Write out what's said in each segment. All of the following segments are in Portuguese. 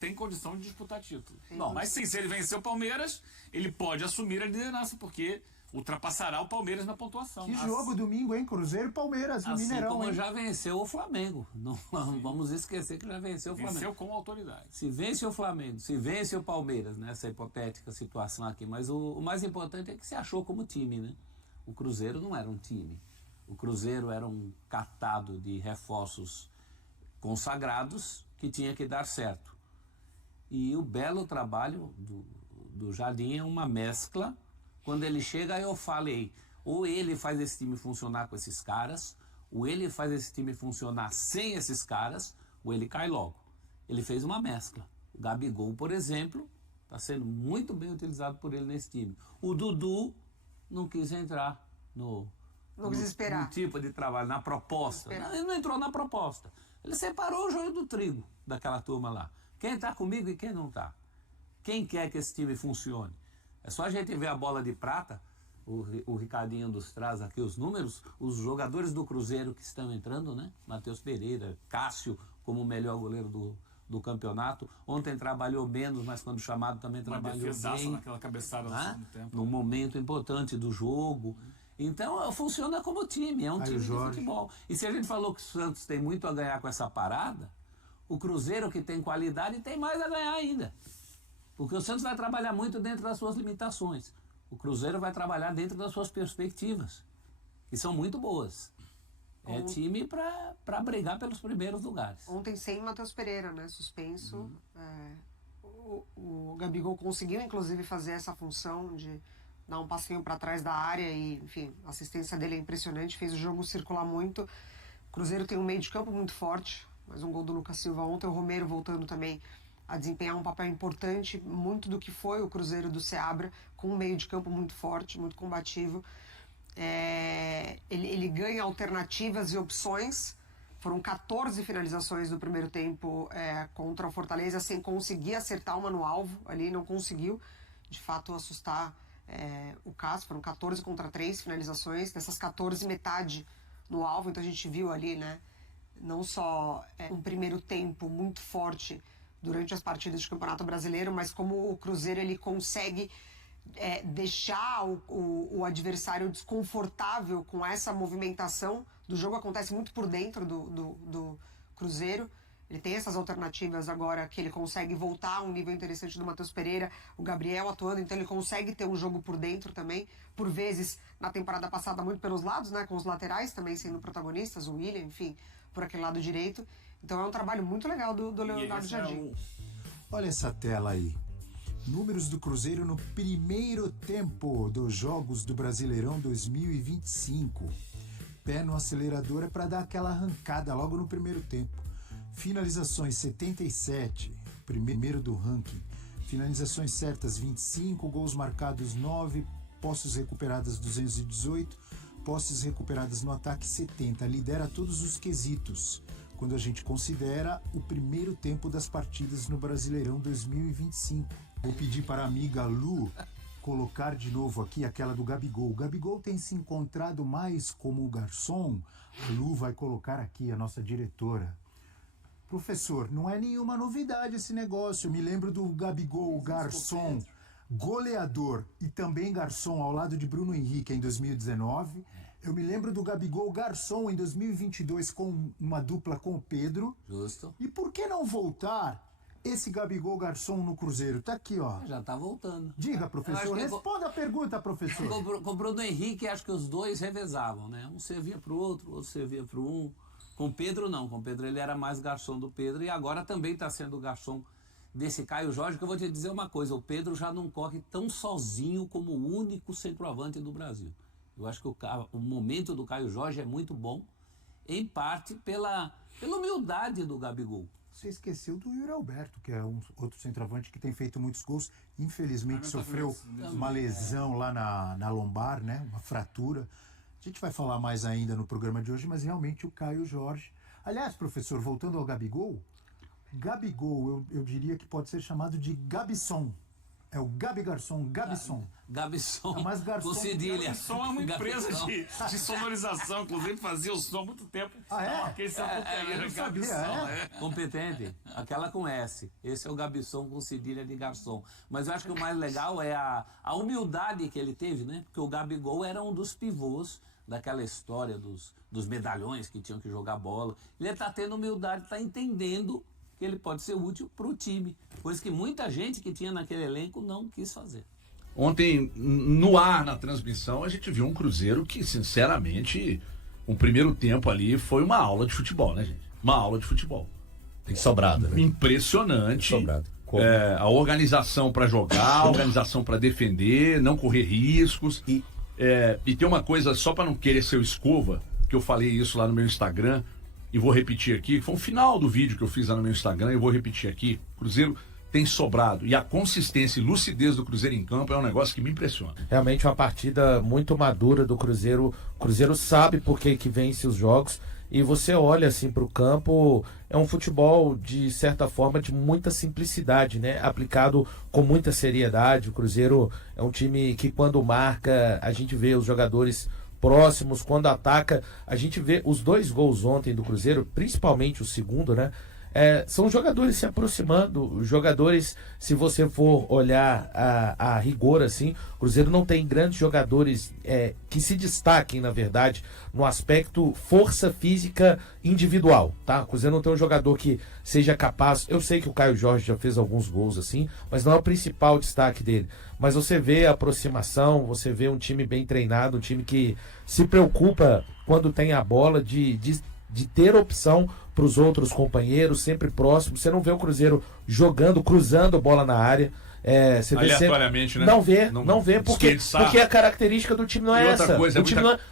tem condição de disputar título. Sim. Não, mas sim, se ele vencer o Palmeiras, ele pode assumir a liderança, porque ultrapassará o Palmeiras na pontuação. Que jogo domingo, hein? Cruzeiro e Palmeiras no Assim Mineirão, como hein? já venceu o Flamengo. Não vamos esquecer que já venceu o Flamengo. Venceu com autoridade. Se vence o Flamengo, se vence o Palmeiras, nessa hipotética situação aqui, mas o mais importante é que se achou como time, né? O Cruzeiro não era um time. O Cruzeiro era um catado de reforços consagrados que tinha que dar certo. E o belo trabalho do Jardim é uma mescla. Quando ele chega, eu falei, ou ele faz esse time funcionar com esses caras, ou ele faz esse time funcionar sem esses caras, ou ele cai logo. Ele fez uma mescla. O Gabigol, por exemplo, está sendo muito bem utilizado por ele nesse time. O Dudu não quis entrar no tipo de trabalho, na proposta. Ele não entrou na proposta. Ele separou o joio do trigo daquela turma lá. Quem está comigo e quem não está. Quem quer que esse time funcione? É só a gente ver a bola de prata, o Ricardinho nos traz aqui os números, os jogadores do Cruzeiro que estão entrando, né? Matheus Pereira, Cássio como o melhor goleiro do campeonato. Ontem trabalhou menos, mas quando chamado também trabalhou bem. Naquela cabeçada no segundo tempo. Num momento importante do jogo. Então funciona como time, é um time de futebol. E se a gente falou que o Santos tem muito a ganhar com essa parada, o Cruzeiro, que tem qualidade, tem mais a ganhar ainda. Porque o Santos vai trabalhar muito dentro das suas limitações. O Cruzeiro vai trabalhar dentro das suas perspectivas, que são muito boas. É time para brigar pelos primeiros lugares. Ontem sem Matheus Pereira, né? Suspenso. O Gabigol conseguiu, inclusive, fazer essa função de dar um passinho para trás da área e, enfim, a assistência dele é impressionante, fez o jogo circular muito. O Cruzeiro tem um meio de campo muito forte, mais um gol do Lucas Silva ontem, o Romero voltando também a desempenhar um papel importante, muito do que foi o Cruzeiro do Seabra, com um meio de campo muito forte, muito combativo. Ele ganha alternativas e opções. Foram 14 finalizações no primeiro tempo contra o Fortaleza, sem conseguir acertar uma no alvo ali, não conseguiu de fato assustar o Cássio. Foram 14 contra 3 finalizações, dessas 14 metade no alvo. Então a gente viu ali, né, não só um primeiro tempo muito forte durante as partidas de Campeonato Brasileiro, mas como o Cruzeiro ele consegue deixar o adversário desconfortável com essa movimentação do jogo. Acontece muito por dentro do Cruzeiro. Ele tem essas alternativas agora que ele consegue voltar a um nível interessante do Matheus Pereira, o Gabriel atuando, então ele consegue ter um jogo por dentro também, por vezes na temporada passada muito pelos lados, né, com os laterais também sendo protagonistas, o William, enfim, por aquele lado direito. Então é um trabalho muito legal do Leonardo Jardim. Olha essa tela aí. Números do Cruzeiro no primeiro tempo dos Jogos do Brasileirão 2025. Pé no acelerador é para dar aquela arrancada logo no primeiro tempo. Finalizações 77, primeiro do ranking. Finalizações certas 25, gols marcados 9, posses recuperadas 218, posses recuperadas no ataque 70. Lidera todos os quesitos quando a gente considera o primeiro tempo das partidas no Brasileirão 2025. Vou pedir para a amiga Lu colocar de novo aqui aquela do Gabigol. O Gabigol tem se encontrado mais como o garçom. A Lu vai colocar aqui, a nossa diretora. Professor, não é nenhuma novidade esse negócio. Eu me lembro do Gabigol, garçom, goleador e também garçom ao lado de Bruno Henrique em 2019. Eu me lembro do Gabigol, garçom em 2022 com uma dupla com o Pedro. Justo. E por que não voltar esse Gabigol, garçom no Cruzeiro? Tá aqui, ó. Já tá voltando. Diga, professor. Responda a pergunta, professor. Com o Bruno Henrique, acho que os dois revezavam, né? Um servia pro outro, outro servia pro um. Com o Pedro não, com o Pedro ele era mais garçom do Pedro e agora também está sendo garçom desse Caio Jorge, que eu vou te dizer uma coisa, o Pedro já não corre tão sozinho como o único centroavante do Brasil. Eu acho que o momento do Caio Jorge é muito bom, em parte pela humildade do Gabigol. Você esqueceu do Yuri Alberto, que é um outro centroavante que tem feito muitos gols, infelizmente sofreu uma lesão lá na lombar, né, uma fratura. A gente vai falar mais ainda no programa de hoje, mas realmente o Caio Jorge... Aliás, professor, voltando ao Gabigol, eu diria que pode ser chamado de Gabisson. É o Gabi Garçom, Gabson. Gabson, É mais garçom com que cedilha. Garçom é uma empresa Gabson. de sonorização, inclusive fazia o som há muito tempo. Ah, é? Aquele Sapucaí, eu não sabia, Gabson, é? Competente, aquela com S. Esse é o Gabson com cedilha de garçom. Mas eu acho que o mais legal é a humildade que ele teve, né? Porque o Gabigol era um dos pivôs daquela história dos medalhões que tinham que jogar bola. Ele está tendo humildade, está entendendo que ele pode ser útil para o time. Coisa que muita gente que tinha naquele elenco não quis fazer. Ontem, no ar, na transmissão, a gente viu um Cruzeiro que, sinceramente, o primeiro tempo ali foi uma aula de futebol, né, gente? Uma aula de futebol. Tem sobrado, né? Impressionante. Sobrado. A organização para jogar, a organização para defender, não correr riscos. E tem uma coisa, só para não querer ser o escova, que eu falei isso lá no meu Instagram, e vou repetir aqui, foi o final do vídeo que eu fiz lá no meu Instagram, e vou repetir aqui. O Cruzeiro tem sobrado. E a consistência e lucidez do Cruzeiro em campo é um negócio que me impressiona. Realmente uma partida muito madura do Cruzeiro. O Cruzeiro sabe por que vence os jogos. E você olha assim para o campo, é um futebol de certa forma de muita simplicidade, né? Aplicado com muita seriedade. O Cruzeiro é um time que quando marca, a gente vê os jogadores próximos, quando ataca, a gente vê os 2 gols ontem do Cruzeiro, principalmente o segundo, né? São jogadores se aproximando, jogadores, se você for olhar a rigor assim, o Cruzeiro não tem grandes jogadores que se destaquem, na verdade, no aspecto força física individual, tá? O Cruzeiro não tem um jogador que seja capaz, eu sei que o Caio Jorge já fez alguns gols assim, mas não é o principal destaque dele, mas você vê a aproximação, você vê um time bem treinado, um time que se preocupa quando tem a bola de ter opção para os outros companheiros, sempre próximo. Você não vê o Cruzeiro jogando, cruzando bola na área. Você vê Aleatoriamente, sempre... né? Não vê porque a característica do time não é essa.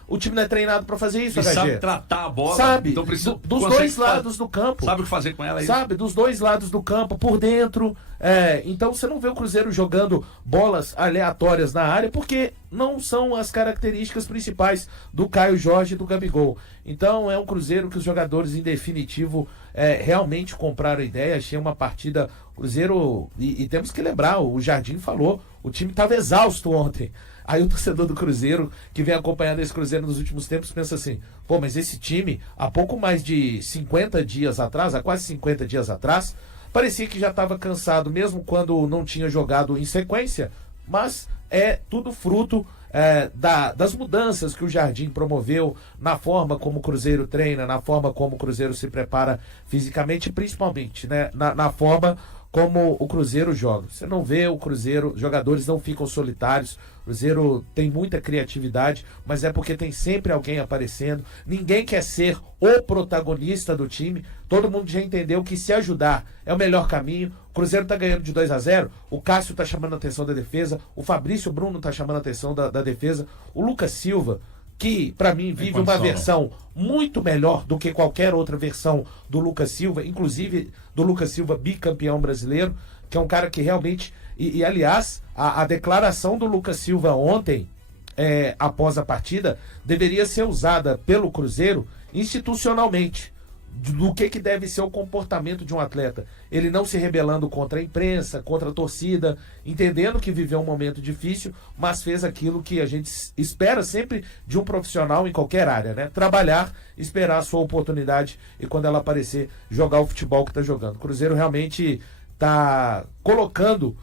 O time não é treinado para fazer isso, HG. Sabe tratar a bola. Sabe, então precisa, dos dois lados do campo. Sabe o que fazer com ela aí? Sabe, dos dois lados do campo, por dentro. Então você não vê o Cruzeiro jogando bolas aleatórias na área, porque não são as características principais do Caio Jorge e do Gabigol. Então é um Cruzeiro que os jogadores, em definitivo, realmente compraram a ideia. Achei uma partida... Cruzeiro, e temos que lembrar, o Jardim falou, o time estava exausto ontem. Aí o torcedor do Cruzeiro, que vem acompanhando esse Cruzeiro nos últimos tempos, pensa assim, pô, mas esse time, há pouco mais de 50 dias atrás, há quase 50 dias atrás, parecia que já estava cansado, mesmo quando não tinha jogado em sequência, mas é tudo fruto das mudanças que o Jardim promoveu na forma como o Cruzeiro treina, na forma como o Cruzeiro se prepara fisicamente, principalmente, né, na forma como o Cruzeiro joga. Você não vê o Cruzeiro, jogadores não ficam solitários, o Cruzeiro tem muita criatividade, mas é porque tem sempre alguém aparecendo, ninguém quer ser o protagonista do time, todo mundo já entendeu que se ajudar é o melhor caminho. O Cruzeiro tá ganhando de 2-0, o Cássio tá chamando a atenção da defesa, o Fabrício Bruno tá chamando a atenção da defesa, o Lucas Silva, que para mim vive uma versão muito melhor do que qualquer outra versão do Lucas Silva, inclusive do Lucas Silva bicampeão brasileiro, que é um cara que realmente... E aliás, a declaração do Lucas Silva ontem, após a partida, deveria ser usada pelo Cruzeiro institucionalmente, do que deve ser o comportamento de um atleta. Ele não se rebelando contra a imprensa, contra a torcida, entendendo que viveu um momento difícil, mas fez aquilo que a gente espera sempre de um profissional em qualquer área, né? Trabalhar, esperar a sua oportunidade e quando ela aparecer, jogar o futebol que está jogando. O Cruzeiro realmente está colocando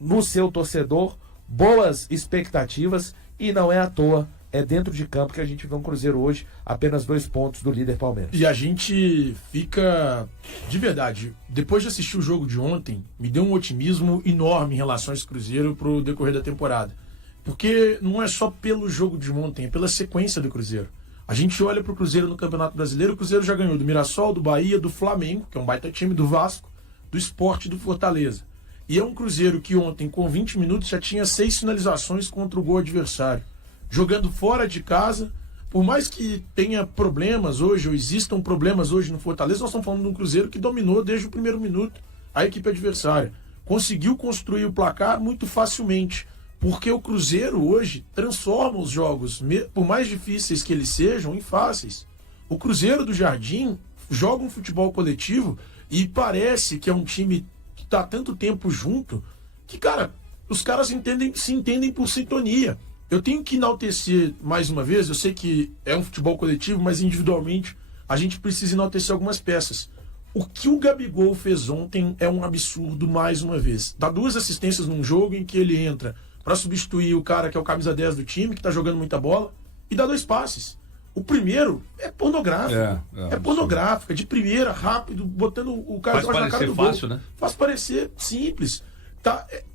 no seu torcedor boas expectativas e não é à toa. É dentro de campo que a gente vê um Cruzeiro hoje, apenas 2 pontos do líder Palmeiras. E a gente fica, de verdade, depois de assistir o jogo de ontem, me deu um otimismo enorme em relação a esse Cruzeiro pro decorrer da temporada. Porque não é só pelo jogo de ontem, é pela sequência do Cruzeiro. A gente olha pro Cruzeiro no Campeonato Brasileiro, o Cruzeiro já ganhou do Mirassol, do Bahia, do Flamengo, que é um baita time, do Vasco, do Sport e do Fortaleza. E é um Cruzeiro que ontem, com 20 minutos, já tinha 6 finalizações contra o gol adversário. Jogando fora de casa, por mais que tenha problemas hoje, ou existam problemas hoje no Fortaleza, nós estamos falando de um Cruzeiro que dominou desde o primeiro minuto a equipe adversária. Conseguiu construir o placar muito facilmente, porque o Cruzeiro hoje transforma os jogos, por mais difíceis que eles sejam, em fáceis. O Cruzeiro do Jardim joga um futebol coletivo e parece que é um time que está há tanto tempo junto, que, cara, os caras se entendem por sintonia. Eu tenho que enaltecer mais uma vez, eu sei que é um futebol coletivo, mas individualmente a gente precisa enaltecer algumas peças. O que o Gabigol fez ontem é um absurdo mais uma vez. Dá 2 assistências num jogo em que ele entra para substituir o cara que é o camisa 10 do time, que tá jogando muita bola, e dá 2 passes. O primeiro é pornográfico. É pornográfico, é de primeira, rápido, botando o cara na cara do gol. Faz parecer fácil, né? Faz parecer simples.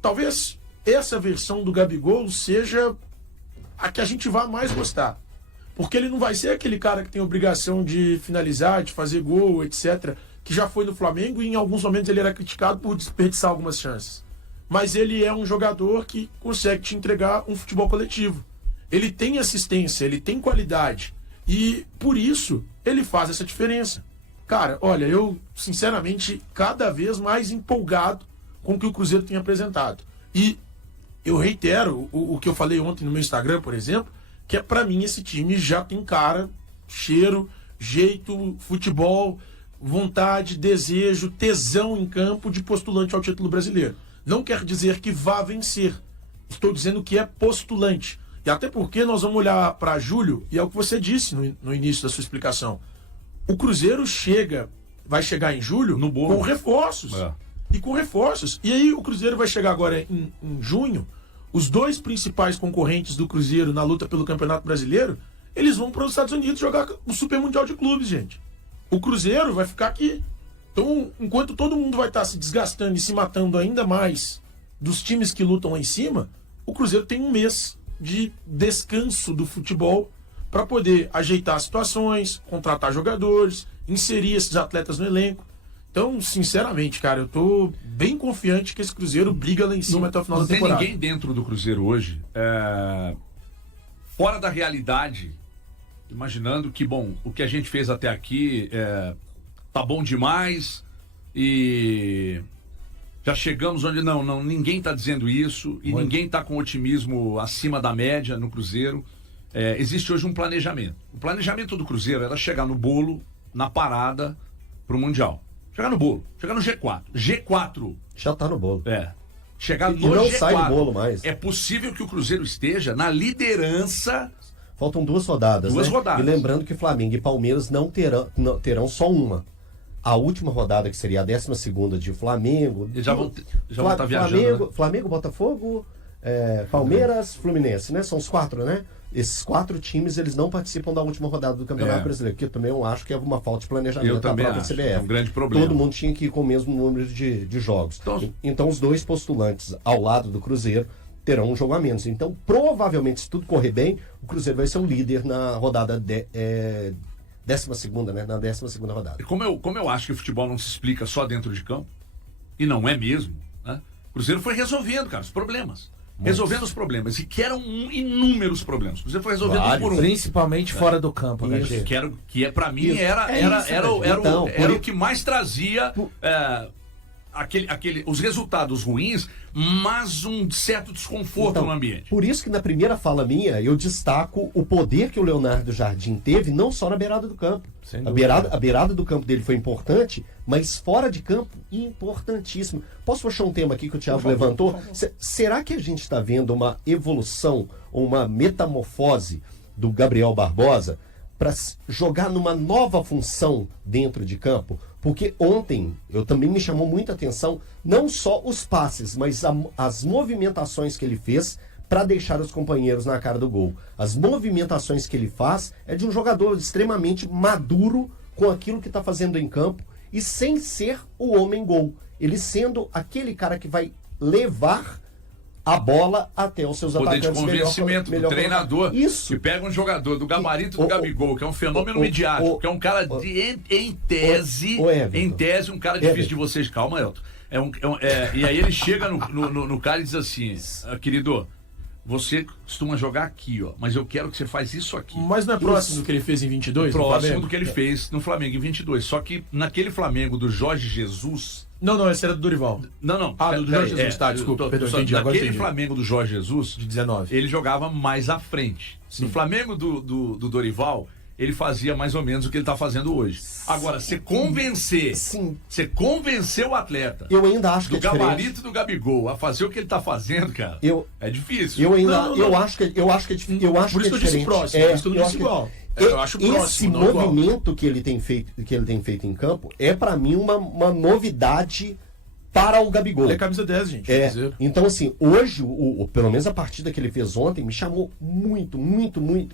Talvez essa versão do Gabigol seja a que a gente vai mais gostar. Porque ele não vai ser aquele cara que tem obrigação de finalizar, de fazer gol, etc., que já foi no Flamengo e em alguns momentos ele era criticado por desperdiçar algumas chances. Mas ele é um jogador que consegue te entregar um futebol coletivo. Ele tem assistência, ele tem qualidade. E por isso ele faz essa diferença. Cara, olha, eu sinceramente cada vez mais empolgado com o que o Cruzeiro tem apresentado. E eu reitero o que eu falei ontem no meu Instagram, por exemplo, que é pra mim esse time já tem cara, cheiro, jeito, futebol, vontade, desejo, tesão em campo de postulante ao título brasileiro. Não quer dizer que vá vencer. Estou dizendo que é postulante. E até porque nós vamos olhar para julho, e é o que você disse no início da sua explicação. O Cruzeiro vai chegar em julho no bolo, com reforços. E com reforços. E aí o Cruzeiro vai chegar agora em junho. Os 2 principais concorrentes do Cruzeiro na luta pelo Campeonato Brasileiro, eles vão para os Estados Unidos jogar o Super Mundial de Clubes, gente. O Cruzeiro vai ficar aqui. Então, enquanto todo mundo vai estar se desgastando e se matando ainda mais dos times que lutam lá em cima, o Cruzeiro tem um mês de descanso do futebol para poder ajeitar situações, contratar jogadores, inserir esses atletas no elenco. Então, sinceramente, cara, eu tô bem confiante que esse Cruzeiro briga lá em cima até o final da temporada. Não tem ninguém dentro do Cruzeiro hoje fora da realidade, imaginando que, bom, o que a gente fez até aqui tá bom demais e já chegamos onde ninguém tá dizendo isso e ninguém tá com otimismo acima da média no Cruzeiro. Existe hoje um planejamento. O planejamento do Cruzeiro era chegar no bolo, na parada pro Mundial. Chegar no bolo, chegar no G4. G4. Já tá no bolo. Chegar no e não G4. sai do bolo mais. É possível que o Cruzeiro esteja na liderança. Faltam 2 rodadas, Duas rodadas. E lembrando que Flamengo e Palmeiras não terão só uma. A última rodada, que seria a 12ª de Flamengo. Eles já vão estar viajando, Flamengo, Botafogo, Palmeiras, Fluminense, né? São os 4, né? Esses 4 times, eles não participam da última rodada do Campeonato Brasileiro, que eu também acho que é uma falta de planejamento da própria CBF. É um grande problema. Todo mundo tinha que ir com o mesmo número de jogos. Então, os 2 postulantes ao lado do Cruzeiro terão um jogo a menos. Então, provavelmente, se tudo correr bem, o Cruzeiro vai ser o líder na rodada 12ª, né? Na 12ª rodada. E como eu acho que o futebol não se explica só dentro de campo, e não é mesmo, né? O Cruzeiro foi resolvendo, cara, os problemas. Resolvendo os problemas, e que eram inúmeros problemas. O Cruzeiro foi resolvendo um por um. Principalmente fora do campo, Isso, que pra mim era o que mais trazia os resultados ruins, mas um certo desconforto no ambiente. Por isso que na primeira fala minha, eu destaco o poder que o Leonardo Jardim teve, não só na beirada do campo. A beirada do campo dele foi importante, mas fora de campo, importantíssimo. Posso puxar um tema aqui que o Thiago levantou? Será que a gente está vendo uma evolução, uma metamorfose do Gabriel Barbosa para jogar numa nova função dentro de campo? Porque ontem eu também me chamou muita atenção, não só os passes, mas as movimentações que ele fez para deixar os companheiros na cara do gol. As movimentações que ele faz é de um jogador extremamente maduro com aquilo que está fazendo em campo e sem ser o homem-gol. Ele sendo aquele cara que vai levar a bola até os seus atacantes. Poder de convencimento do treinador. Isso. Que pega um jogador do gabarito do Gabigol, que é um fenômeno midiático, que é um cara em tese, um cara difícil de vocês. Calma, Elton. E aí ele chega no cara e diz assim, querido, você costuma jogar aqui, ó, mas eu quero que você faz isso aqui. Mas não é próximo do que ele fez em 22? Próximo do que ele fez no Flamengo em 22. Só que naquele Flamengo do Jorge Jesus... Não, esse era do Dorival. Não. Do Jorge Jesus, tá, desculpa. Naquele Flamengo do Jorge Jesus, de 19, ele jogava mais à frente. Sim. No Flamengo do Dorival, ele fazia mais ou menos o que ele tá fazendo hoje. Agora, você convencer, Sim. você convencer o atleta Eu ainda acho que do é diferente. gabarito do Gabigol a fazer o que ele tá fazendo, cara, é difícil. Eu ainda, Não. eu acho que é diferente. Eu acho Por isso que eu disse próximo, por isso que eu não disse igual. Eu acho esse próximo, não igual. movimento que ele tem feito em campo é pra mim uma novidade para o Gabigol. Ele é camisa 10, gente. É, Cruzeiro. então assim, hoje, pelo menos a partida que ele fez ontem, me chamou muito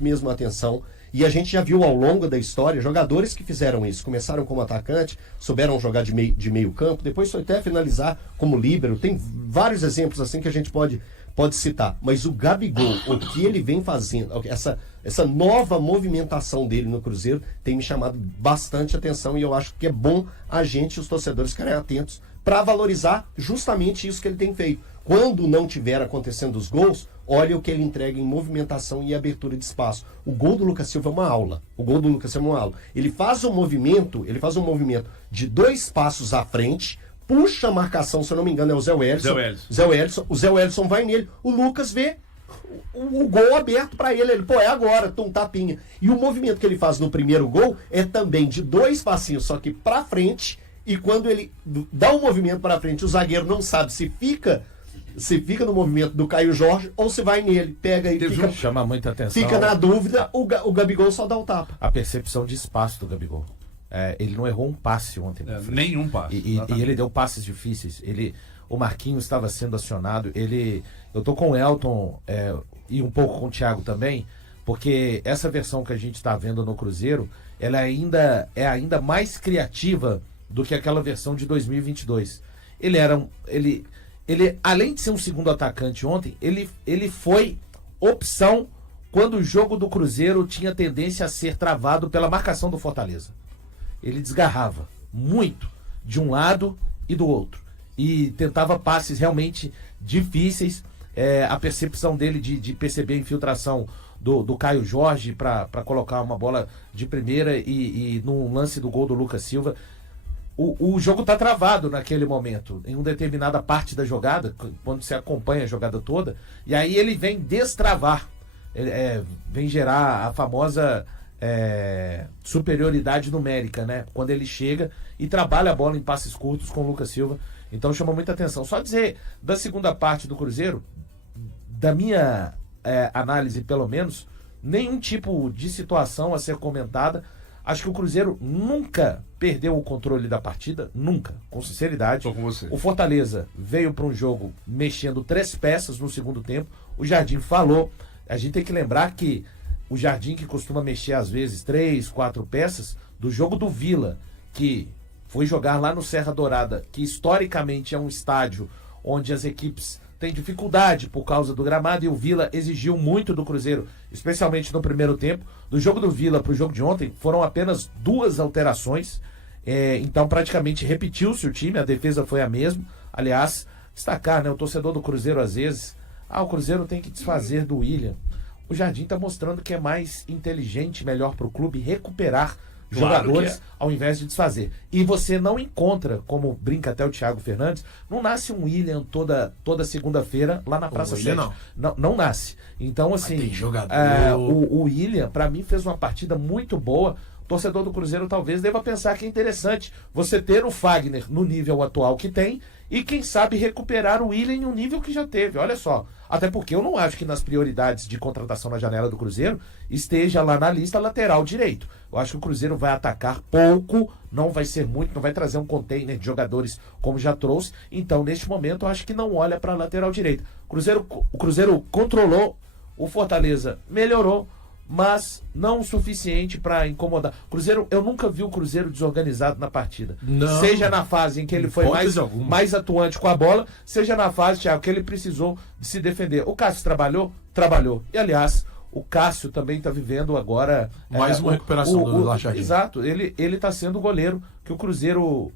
mesmo a atenção. E a gente já viu ao longo da história jogadores que fizeram isso. Começaram como atacante, souberam jogar de meio campo, depois foi até finalizar como líbero. Tem vários exemplos assim que a gente pode citar. Mas o Gabigol, o que ele vem fazendo, essa nova movimentação dele no Cruzeiro tem me chamado bastante atenção e eu acho que é bom a gente, os torcedores, ficarem atentos para valorizar justamente isso que ele tem feito. Quando não tiver acontecendo os gols, olha o que ele entrega em movimentação e abertura de espaço. O gol do Lucas Silva é uma aula. Ele faz um movimento de 2 passos à frente, puxa a marcação, se eu não me engano, é o Zé Wellison. O Zé Wellison vai nele, o Lucas vê o gol aberto para ele. Ele, é agora, um tapinha. E o movimento que ele faz no primeiro gol é também de 2 passinhos, só que para frente. E quando ele dá um movimento para frente, o zagueiro não sabe se fica no movimento do Caio Jorge ou se vai nele. Pega e chama muita atenção. fica na dúvida, o Gabigol só dá o tapa. A percepção de espaço do Gabigol. Ele não errou um passe ontem. Nenhum passe. E ele deu passes difíceis. O Marquinhos estava sendo acionado. Eu tô com o Elton e um pouco com o Thiago também, porque essa versão que a gente está vendo no Cruzeiro, ela é ainda mais criativa do que aquela versão de 2022. Ele, além de ser um segundo atacante ontem, ele foi opção quando o jogo do Cruzeiro tinha tendência a ser travado pela marcação do Fortaleza. Ele desgarrava muito de um lado e do outro. E tentava passes realmente difíceis. A percepção dele de perceber a infiltração do Caio Jorge para colocar uma bola de primeira e no lance do gol do Lucas Silva. O jogo está travado naquele momento, em uma determinada parte da jogada, quando você acompanha a jogada toda, e aí ele vem destravar, vem gerar a famosa superioridade numérica, né? Quando ele chega e trabalha a bola em passes curtos com o Lucas Silva. Então chama muita atenção. Só dizer, da segunda parte do Cruzeiro, da minha análise pelo menos, nenhum tipo de situação a ser comentada. Acho que o Cruzeiro nunca perdeu o controle da partida, nunca, com sinceridade. Tô com você. O Fortaleza veio para um jogo mexendo 3 peças no segundo tempo. O Jardim falou, a gente tem que lembrar que o Jardim, que costuma mexer às vezes 3, 4 peças, do jogo do Vila, que foi jogar lá no Serra Dourada, que historicamente é um estádio onde as equipes têm dificuldade por causa do gramado, e o Vila exigiu muito do Cruzeiro, especialmente no primeiro tempo. Do jogo do Vila para o jogo de ontem, foram apenas 2 alterações, então praticamente repetiu-se o time, a defesa foi a mesma. Aliás, destacar, né, o torcedor do Cruzeiro às vezes, o Cruzeiro tem que desfazer do William. O Jardim está mostrando que é mais inteligente, melhor para o clube recuperar jogadores ao invés de desfazer. E você não encontra, como brinca até o Thiago Fernandes, não nasce um William toda segunda-feira lá na Praça 7. Não nasce. Então, assim, o William, para mim, fez uma partida muito boa. O torcedor do Cruzeiro talvez deva pensar que é interessante você ter o Fagner no nível atual que tem e, quem sabe, recuperar o William em um nível que já teve. Olha só. Até porque eu não acho que nas prioridades de contratação na janela do Cruzeiro esteja lá na lista lateral direito. Eu acho que o Cruzeiro vai atacar pouco, não vai ser muito, não vai trazer um container de jogadores como já trouxe. Então, neste momento, eu acho que não olha para a lateral direita. O Cruzeiro controlou, o Fortaleza melhorou, mas não o suficiente para incomodar. Cruzeiro, eu nunca vi o Cruzeiro desorganizado na partida. Não. Seja na fase em que ele foi mais atuante com a bola, seja na fase, Thiago, que ele precisou de se defender. O Cássio trabalhou. E, aliás, o Cássio também está vivendo agora... Mais uma recuperação do Lachardim. Exato. Ele está sendo o goleiro que o Cruzeiro,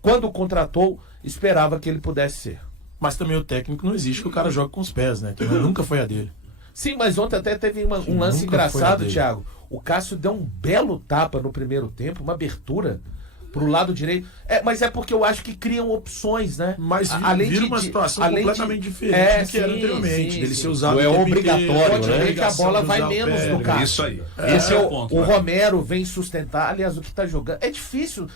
quando contratou, esperava que ele pudesse ser. Mas também o técnico não existe que o cara joga com os pés, né? Que nunca foi a dele. Sim, mas ontem até teve um lance engraçado, Thiago. O Cássio deu um belo tapa no primeiro tempo, uma abertura pro lado direito. Mas é porque eu acho que criam opções, né? Mas vira uma situação completamente diferente do que era anteriormente. Dele ser usado não é obrigatório, pode né? ver que a bola vai menos no carro. Isso aí. Esse é o ponto. O Romero vem sustentar, aliás, o que tá jogando. É difícil.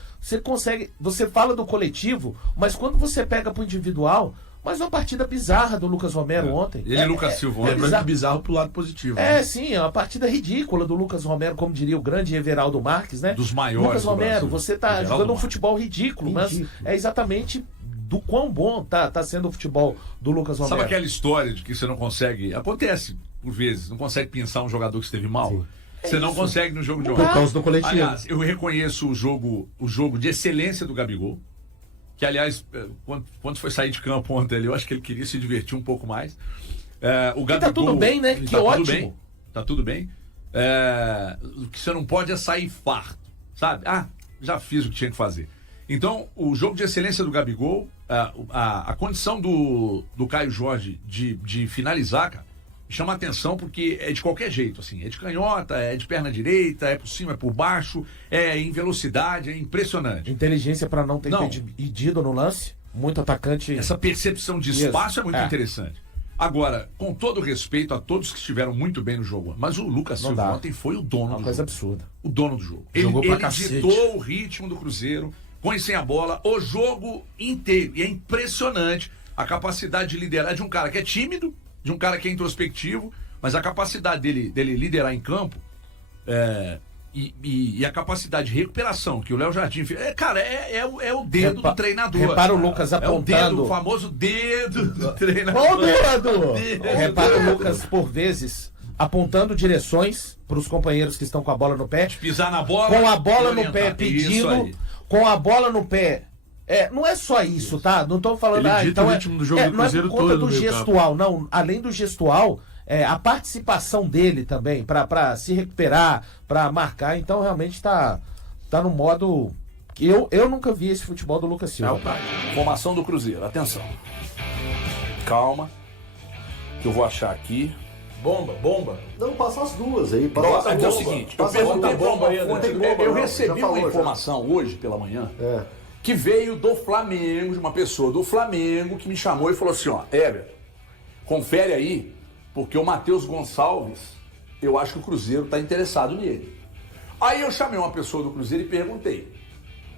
Você fala do coletivo, mas quando você pega pro individual, mas uma partida bizarra do Lucas Romero ontem. Ele e Lucas Silva ontem. É bizarro pro lado positivo. Né? Sim, é uma partida ridícula do Lucas Romero, como diria o grande Everaldo Marques, né? Dos maiores. Lucas Romero, você tá Everaldo jogando um Marques. futebol ridículo, mas é exatamente do quão bom tá sendo o futebol do Lucas Romero. Sabe aquela história de que você não consegue... Acontece, por vezes, não consegue pensar um jogador que esteve mal? Sim. Você não consegue no jogo de ontem. Por causa do coletivo. Aliás, eu reconheço o jogo de excelência do Gabigol. Que, aliás, quando foi sair de campo ontem, eu acho que ele queria se divertir um pouco mais. O Gabigol, tá tudo bem, né? Que ótimo. Tá tudo bem. O que você não pode é sair farto, sabe? Já fiz o que tinha que fazer. Então, o jogo de excelência do Gabigol, a condição do Caio Jorge de finalizar, cara, chama a atenção porque é de qualquer jeito, assim. É de canhota, é de perna direita, é por cima, é por baixo, é em velocidade, é impressionante. Inteligência para não ter pedido no lance. Muito atacante. Essa percepção de espaço é muito interessante. Agora, com todo respeito a todos que estiveram muito bem no jogo, mas o Lucas Silva ontem foi o dono do jogo. Uma coisa absurda. O dono do jogo. Ele ditou o ritmo do Cruzeiro, põe sem a bola, o jogo inteiro. E é impressionante a capacidade de liderar de um cara que é tímido, de um cara que é introspectivo, mas a capacidade dele liderar em campo e a capacidade de recuperação que o Léo Jardim fez. É o dedo do treinador. Repara o Lucas apontando. O famoso dedo do treinador. Qual dedo? Repara o Lucas, por vezes, apontando direções para os companheiros que estão com a bola no pé. Pisar na bola. Com a bola no pé, pedindo. Com a bola no pé. Não é só isso, tá? Não tô falando... então o ritmo do jogo do Cruzeiro não é por conta do gestual, não. Além do gestual, a participação dele também, pra se recuperar, pra marcar. Então, realmente, tá no modo... Eu nunca vi esse futebol do Lucas Silva. Formação do Cruzeiro, atenção. Calma, que eu vou achar aqui. Bomba. Não, passa as duas aí. É o seguinte, eu perguntei pra uma fonte, eu recebi uma informação hoje pela manhã... que veio do Flamengo, de uma pessoa do Flamengo, que me chamou e falou assim, Heber, confere aí, porque o Matheus Gonçalves, eu acho que o Cruzeiro está interessado nele. Aí eu chamei uma pessoa do Cruzeiro e perguntei,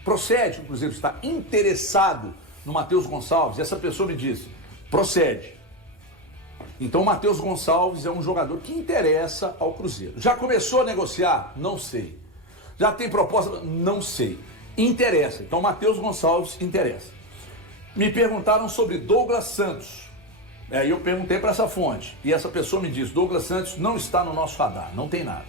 procede que o Cruzeiro está interessado no Matheus Gonçalves? E essa pessoa me disse, procede. Então o Matheus Gonçalves é um jogador que interessa ao Cruzeiro. Já começou a negociar? Não sei. Já tem proposta? Não sei. Interessa. Então, Matheus Gonçalves interessa. Me perguntaram sobre Douglas Santos. Aí eu perguntei para essa fonte. E essa pessoa me disse, Douglas Santos não está no nosso radar, não tem nada.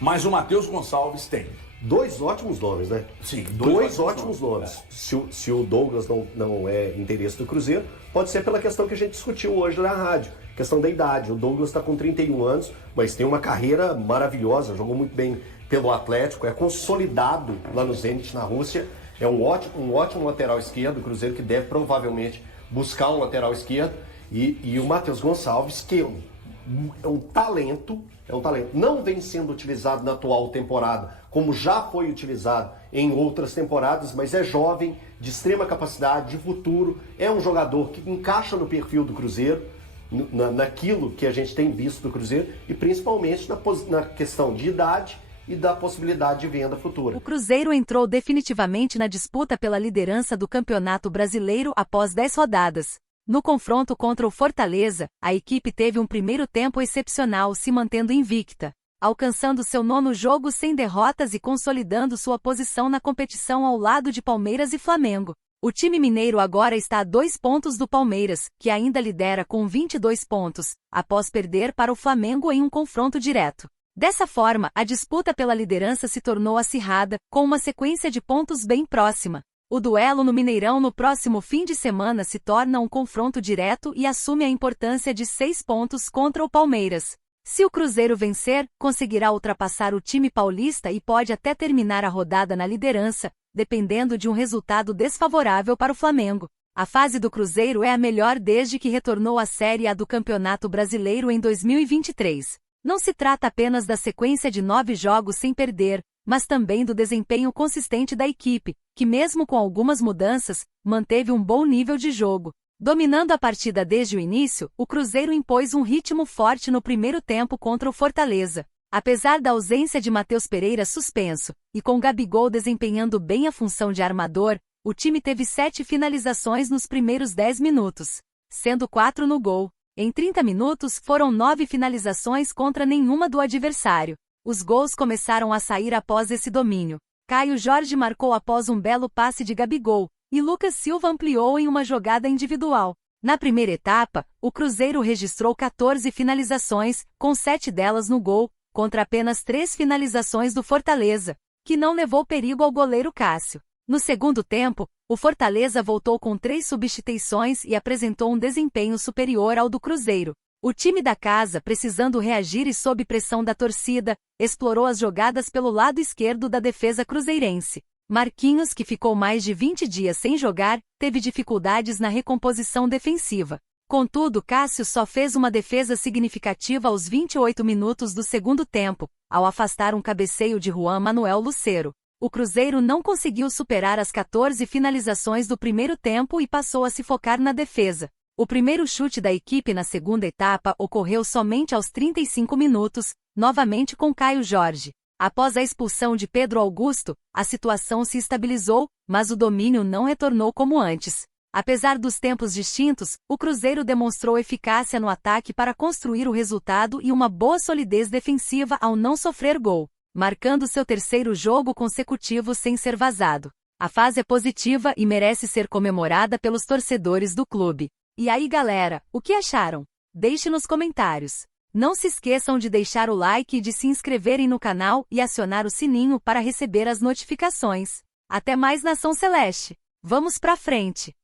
Mas o Matheus Gonçalves tem. Dois ótimos nomes, né? Sim, dois ótimos nomes. Se o Douglas não é interesse do Cruzeiro, pode ser pela questão que a gente discutiu hoje na rádio. Questão da idade. O Douglas está com 31 anos, mas tem uma carreira maravilhosa, jogou muito bem pelo Atlético, é consolidado lá no Zenit, na Rússia, é um ótimo lateral esquerdo, o Cruzeiro que deve provavelmente buscar um lateral esquerdo, e o Matheus Gonçalves, que é um talento, não vem sendo utilizado na atual temporada, como já foi utilizado em outras temporadas, mas é jovem, de extrema capacidade, de futuro, é um jogador que encaixa no perfil do Cruzeiro, naquilo que a gente tem visto do Cruzeiro, e principalmente na questão de idade, e da possibilidade de venda futura. O Cruzeiro entrou definitivamente na disputa pela liderança do Campeonato Brasileiro após 10 rodadas. No confronto contra o Fortaleza, a equipe teve um primeiro tempo excepcional, se mantendo invicta, alcançando seu 9º jogo sem derrotas e consolidando sua posição na competição ao lado de Palmeiras e Flamengo. O time mineiro agora está a 2 pontos do Palmeiras, que ainda lidera com 22 pontos, após perder para o Flamengo em um confronto direto. Dessa forma, a disputa pela liderança se tornou acirrada, com uma sequência de pontos bem próxima. O duelo no Mineirão no próximo fim de semana se torna um confronto direto e assume a importância de 6 pontos contra o Palmeiras. Se o Cruzeiro vencer, conseguirá ultrapassar o time paulista e pode até terminar a rodada na liderança, dependendo de um resultado desfavorável para o Flamengo. A fase do Cruzeiro é a melhor desde que retornou à Série A do Campeonato Brasileiro em 2023. Não se trata apenas da sequência de 9 jogos sem perder, mas também do desempenho consistente da equipe, que mesmo com algumas mudanças, manteve um bom nível de jogo. Dominando a partida desde o início, o Cruzeiro impôs um ritmo forte no primeiro tempo contra o Fortaleza. Apesar da ausência de Matheus Pereira suspenso, e com Gabigol desempenhando bem a função de armador, o time teve 7 finalizações nos primeiros 10 minutos, sendo 4 no gol. Em 30 minutos foram 9 finalizações contra nenhuma do adversário. Os gols começaram a sair após esse domínio. Caio Jorge marcou após um belo passe de Gabigol, e Lucas Silva ampliou em uma jogada individual. Na primeira etapa, o Cruzeiro registrou 14 finalizações, com 7 delas no gol, contra apenas 3 finalizações do Fortaleza, que não levou perigo ao goleiro Cássio. No segundo tempo, o Fortaleza voltou com 3 substituições e apresentou um desempenho superior ao do Cruzeiro. O time da casa, precisando reagir e sob pressão da torcida, explorou as jogadas pelo lado esquerdo da defesa cruzeirense. Marquinhos, que ficou mais de 20 dias sem jogar, teve dificuldades na recomposição defensiva. Contudo, Cássio só fez uma defesa significativa aos 28 minutos do segundo tempo, ao afastar um cabeceio de Juan Manuel Lucero. O Cruzeiro não conseguiu superar as 14 finalizações do primeiro tempo e passou a se focar na defesa. O primeiro chute da equipe na segunda etapa ocorreu somente aos 35 minutos, novamente com Caio Jorge. Após a expulsão de Pedro Augusto, a situação se estabilizou, mas o domínio não retornou como antes. Apesar dos tempos distintos, o Cruzeiro demonstrou eficácia no ataque para construir o resultado e uma boa solidez defensiva ao não sofrer gol, marcando seu terceiro jogo consecutivo sem ser vazado. A fase é positiva e merece ser comemorada pelos torcedores do clube. E aí, galera, o que acharam? Deixe nos comentários. Não se esqueçam de deixar o like e de se inscreverem no canal e acionar o sininho para receber as notificações. Até mais, Nação Celeste! Vamos pra frente!